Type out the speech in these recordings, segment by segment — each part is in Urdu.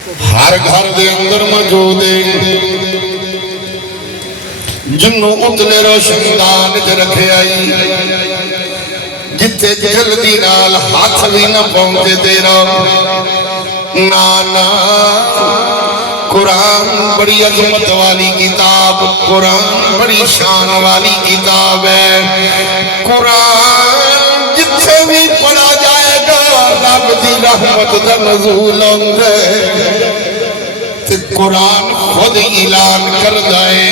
ہر گھر دے اندر موجود ہے جنوں اتلے روشندان چ رکھے آئی جتھے جلدی نال ہاتھ بھی نہ پہنچے تیرا نانا قرآن بڑی عظمت والی کتاب، قرآن بڑی شان والی کتاب ہے۔ قرآن جتھے بھی پڑھا جائے گا رب دی رحمت دا نزول ہوندے تے قرآن خود اعلان کر دائے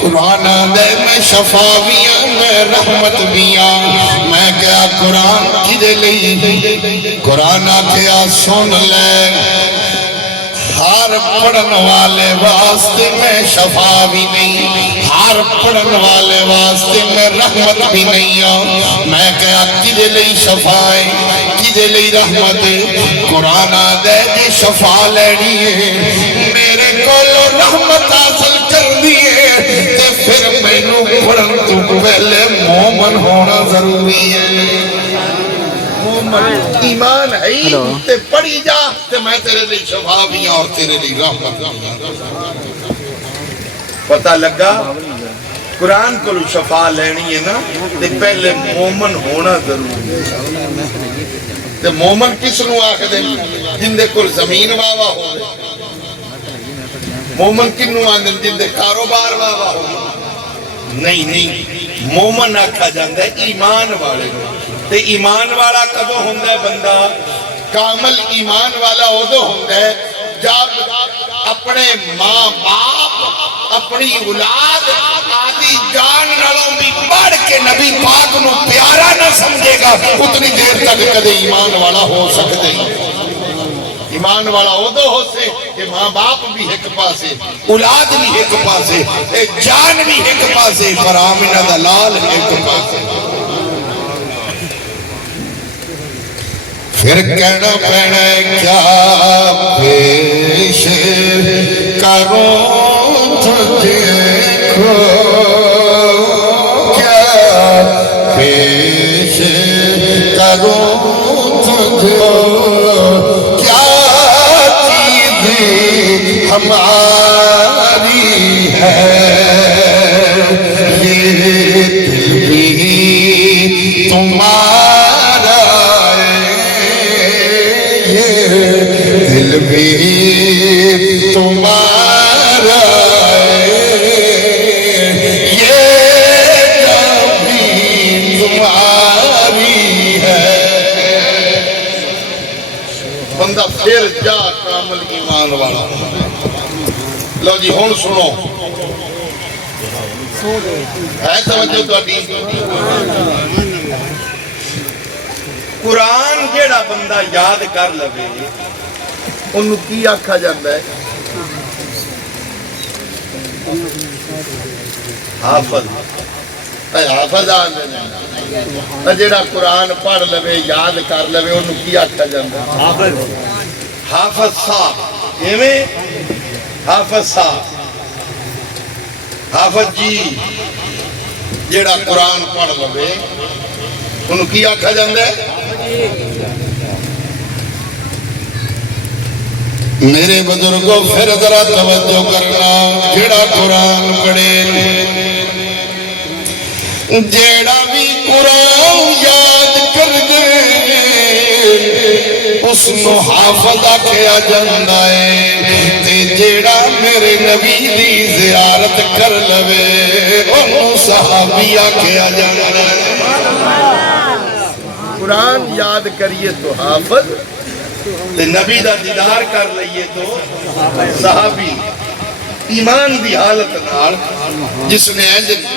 قرآن دے میں شفا بھی ہاں میں رحمت بھی ہاں۔ میں کیا قرآن کی دے لئی قرآن آکھیا سن لے ہر پڑھن والے واسطے میں شفا بھی نہیں، ہر پڑھن والے واسطے میں رحمت بھی نہیں ہوں۔ میں کہا کدے لئی شفائیں کدے لئی رحمت قرآن دے دی شفا لینی ہے میرے کولو رحمت حاصل کر دیئے تے پھر میں نو پڑھن تو پہلے مومن ہونا ضروری ہے۔ ایمان ہے تے پڑھی جا تے میں تیرے لئے شفا بھی اور تیرے لئے رحمت پتہ لگا قرآن کو شفا لینی ہے نا تے پہلے مومن ہونا ضروری ہے۔ تے مومن کس نو آکھ دیں جن دے کل زمین واوا ہو مومن کن نو آندن جن دے کاروبار واوا ہو نہیں مومن آکھا جاندہ ہے ایمان والے تے ایمان والا کدو ہوندہ ہے بندہ کامل ایمان والا ادو ہوندہ ہے جب اپنے ماں باپ اپنی اولاد آدھی جان نالوں بھی بڑھ کے نبی پاک نو پیارا نہ سمجھے گا اتنی دیر تک کدے ایمان والا ہو سکتے ایمان والا ادو ہو سے کہ ماں باپ بھی ایک پاسے اولاد بھی ایک پاسے جان بھی ایک پاسے فرامنہ دلال ایک پاسے پھر کہنا پہنا کیا پیش کروں تجھے کو کیا پیش کروں تجھے کو کیا چیز ہماری ہے یہ دل بھی تمہارا دل بھی تمہارا یہ جان بھی تمہاری ہے۔ بندہ پھر جا کامل ایمان والا لو جی ہون سنو ہے توجہ تو اڈی قرآن جیڑا بندہ یاد کر لوے انہوں کی آکھا جاندہ ہے حافظ حافظ آندے جیڑا قرآن پڑھ لوے یاد کر لوے انہوں کی آکھا جاندہ ہے حافظ صاحب ایویں حافظ صاحب حافظ جی جیڑا قرآن پڑھ لوے انہوں کی آکھا جاندہ ہے میرے بزرگوں پھر ذرا توجہ کرنا جیڑا قرآن پڑھے جیڑا بھی قرآن یاد کر دے اس نو حافظ آکھیا جاندہ ہے تے جیڑا میرے نبی دی زیارت کر لوے انہوں صحابی آکھیا جاندہ ہے۔ قرآن یاد کریے تو حافظ تے نبی دا دیدار کر لئیے تو صحابی ایمان دی حالت نال جس نے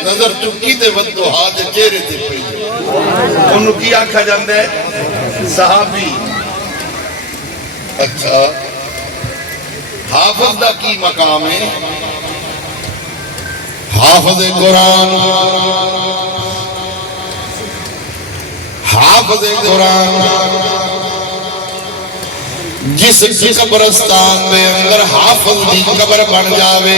نظر چکی تے ودو ہاتھ چہرے تے پئی انہوں کی آکھا جاندہ ہے صحابی۔ اچھا حافظ دا کی مقام ہے حافظ قرآن حافظ قرآن جس قبرستان دے اندر حافظ دی قبر بن جاوے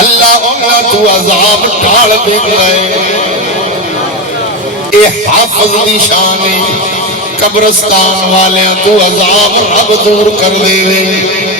اللہ انہاں تو عذاب ٹھاڑ دے گئے اے حافظ دی شان قبرستان والیاں تو عذاب رب دور کر دے